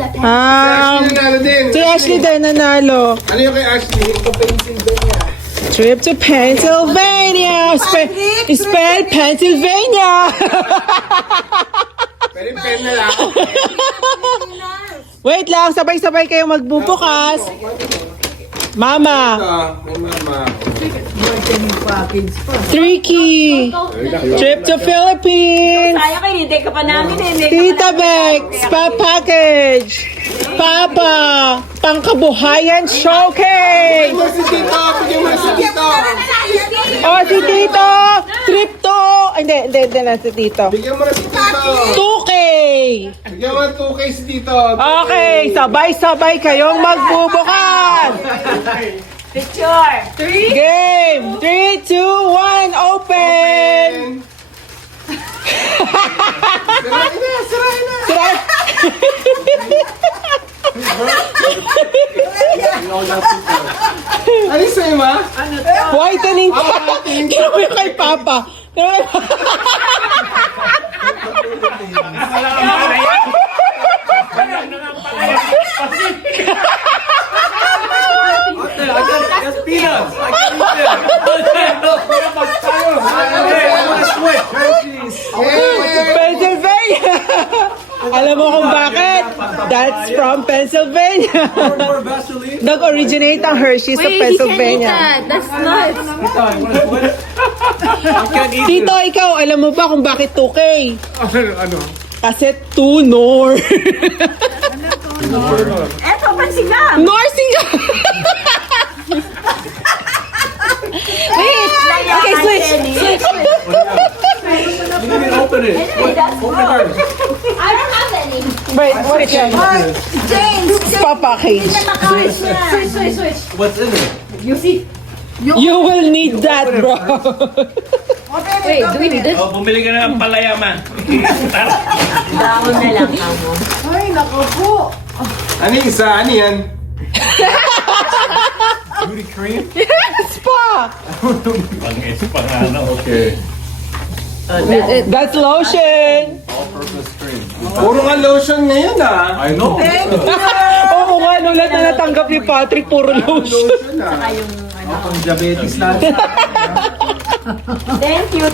Ashley nanalo din. Si Ashley din nanalo. Ano yung kay Ashley? Ito Pennsylvania. Trip to Pennsylvania. Spell Pennsylvania. Pero yung pen na lang. Wait lang, sabay-sabay kayo magbubukas. Mama, May mama. Tricky. Trip to Philippines. Kaya kayo, hindi ka pa namin eh. Tita Bex, spa package. Papa, pangkabuhayan showcase. Bigyan mo si Tito! Bigyan mo si Tito! Oh, si Tito. Trip to. Hindi na si Tito. Bigyan mo na si Tito! 2K. Bigyan mo na 2K si Tito! Okay, sabay-sabay kayong magbubukas. Picture. 3. Game. 3, 2, 1, open. Sirain na! Sirain na! Try. Ano sa'yo, ma? Whitening pa. Ginawa yung kay Papa. Pennsylvania. Alam mo kung bakit? That's from Pennsylvania. Nag-originate ang Hershey sa Pennsylvania. That's nuts. Tito, ikaw, alam mo ba kung bakit 2K? Ano? Kasi 2 Nor. Eto, pansiga. Nor siya. Wait. Okay, switch. Open it. I don't have any. Wait, switch yan. James, Pa-package. Switch. What's in it? You see? You will need that, bro. Wait, do we need this? Oh, bumili ka na ng palaya, man. Dahon na lang ako. Ano yung isa? Ano yan? Beauty cream? Spa. Pang-es pa nga, no? Okay. That's lotion. All-purpose cream. Puro nga lotion ngayon, ah. I know. Oo nga, nung lahat na natanggap ni Patrick, puro lotion. Lotion, ah. Pang diabetes natin. Thank you.